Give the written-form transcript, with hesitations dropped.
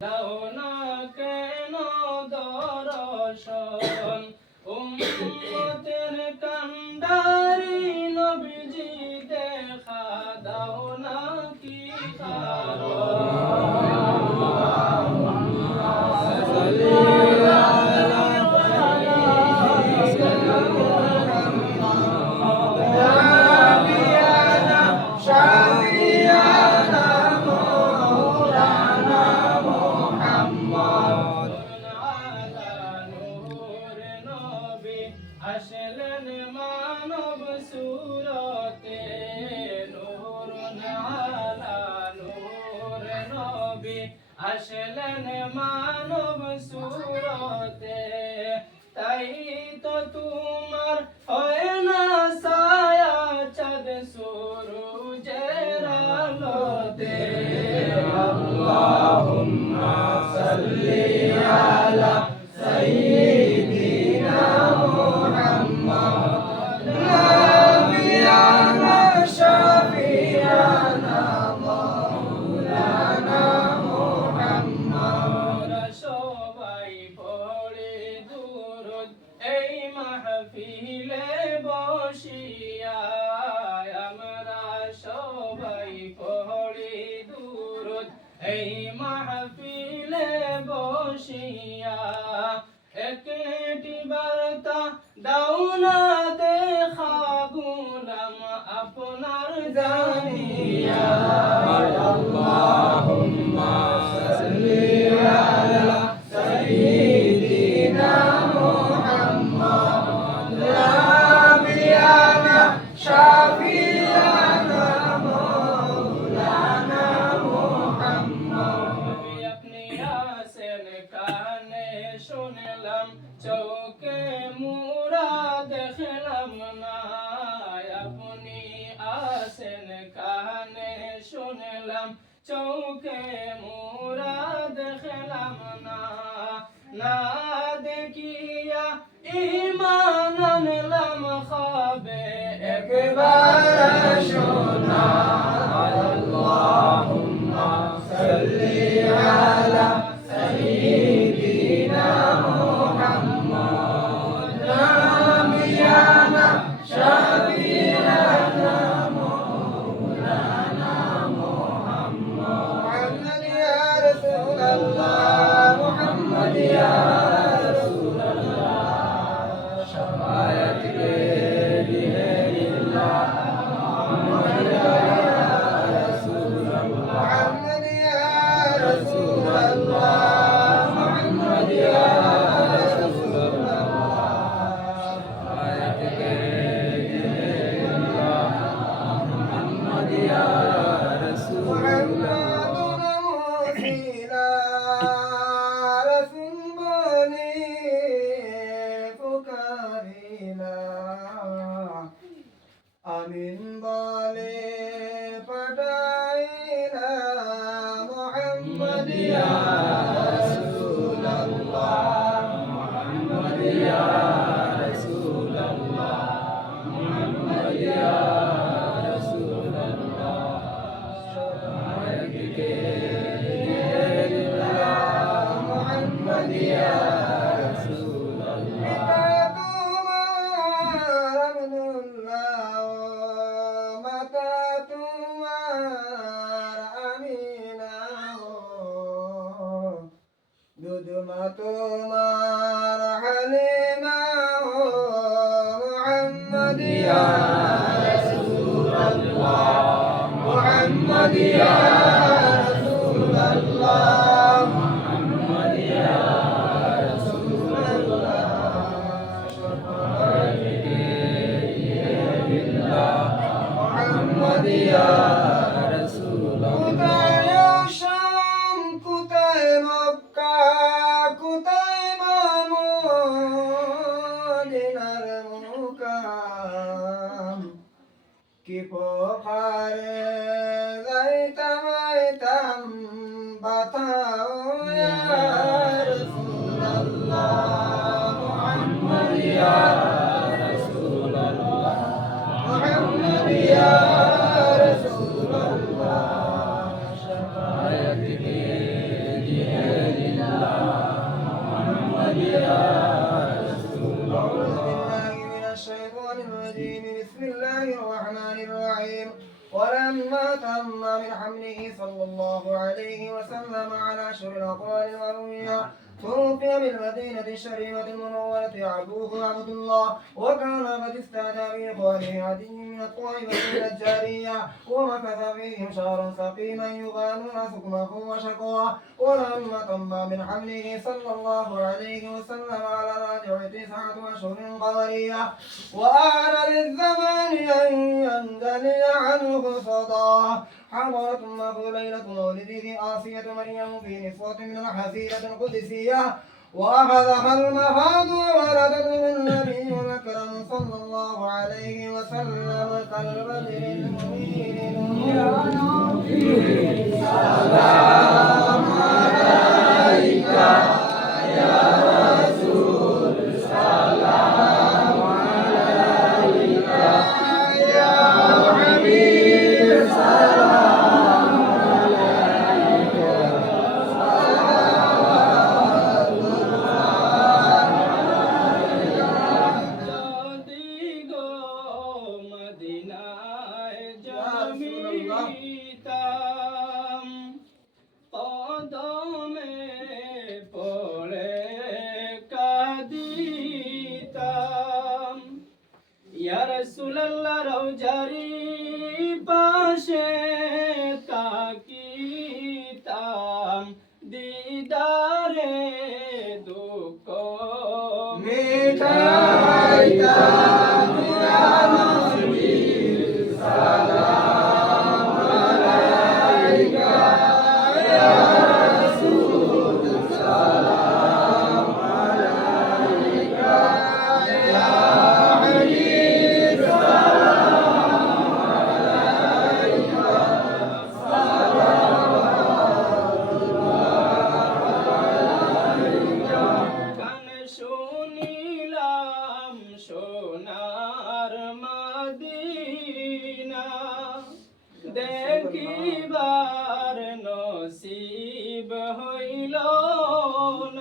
দাও না কেন দর্শন উম্মতের কান্ডারি নবীজি দেখা দাও না কি আসলেন মানব সুরতে নূরুন আলা নূর নবী আসলেন মানব সুরতে তাই তো তোমার হয় না ছায়া চাঁদ সূরজের আলোতে আল্লাহুম্মা সাল্লি আলা সাইয়্যিদিনা মুহাম্মদ নাবিয়ানা শাফিয়ানা মাওলানা মুহাম্মদ সবাই পড়ে দুরূদ এই মাহফিলে বসিয়া আমরা সবাই পড়ে দুরূদ এই মাহফিলে বসিয়া একটি বার্তা দাও না দেখা গুলাম আপনার জানিয়া আল্লাহুম্মা সাল্লি আলা সাইয়্যিদিনা মুহাম্মদ নাবিয়ানা শাফিয়ানা মাওলানা মুহাম্মদ আপনি আছেন কানে শুনলাম চোখে মুরা দেখলাম না আপনি আছেন কানে শুনলাম চোখে মুরা দেখলাম না না দেখিয়া ঈমান আনলাম খাবে একবার শোনা আল্লাহুম্মা সাল্লি আলা সাইয়্যিদিনা মুহাম্মদ নাবিয়ানা শাফিয়ানা মাওলানা মুহাম্মদ ইয়া রাসূলুল্লাহ মুহাম্মদ ইয়া রাসূলুল্লাহ শাফায়াত কে লিয়ে লিল্লাহ মুহাম্মদ ইয়া রাসূলুল্লাহ মুহাম্মদ ইয়া রাসূলুল্লাহ মুহাম্মদ ইয়া রাসূলুল্লাহ শাফায়াত কে লিয়ে লিল্লাহ মুহাম্মদ ইয়া রাসূলুল্লাহ আমিন বলে পাঠাইলা মুহাম্মদ ইয়া রাসূলুল্লাহ মুহাম্মদ ইয়া রাসূলুল্লাহ মুহাম্মদ ইয়া রাসূলুল্লাহ শাফায়াত কে লিল্লাহ মুহাম্মদ ইয়া তোমার হালিমা মুহাম্মদ ইয়া রাসূলুল্লাহ মুহাম্মদ ইয়া রাসূলুল্লাহ মুহাম্মদ ইয়া রাসূলুল্লাহ শাফায়াত কে লিয়ে লিল্লাহ মুহাম্মদ ইয়া কি পোখারে যাইতাম বাতাও ইয়া রাসূলুল্লাহ মুহাম্মদ ইয়া রাসূলুল্লাহ মুহাম্মদ ইয়া রাসূলুল্লাহ শাফায়াত কে লিয়ে ولما تم من حمله صلى الله عليه وسلم على أشهر الأقوال المروية توفي بالمدينة الشريفة المنورة أبوه عبد الله، وكان قد استأذى بإخوانه عدي من الطائفة النجارية، ومكث فيهم شهرا سقيما يغانون سقمه وشكواه. ولما تم من حمله صلى الله عليه وسلم على راجع 9 أشهر قمرية، وآن للزمان أن ينجلي عنه صداه، حضرت أمه ليلة مولده آسية مريم في نسوة من الحسيرة القدسية، وأخذها المخاض وولدته النبي الأكرم صلى الله عليه وسلم كالبدر المنير نورا. سلام عليك يا رسول، سلام عليك يا حبيب، سلام عليك صلوات ইয়া রাসূলুল্লাহ রওজারি পাশে তাকিতাম, দিদারে দুঃখ মিটাইতাম ইয়া নবী, সালাম আলাইকা ইয়া রাসূল, সালাম আলাইকা ইয়া হাবিব, সালাম আলাইকা গান শুনিলাম সোনার মদিনা, দেখিবার নসিব হইল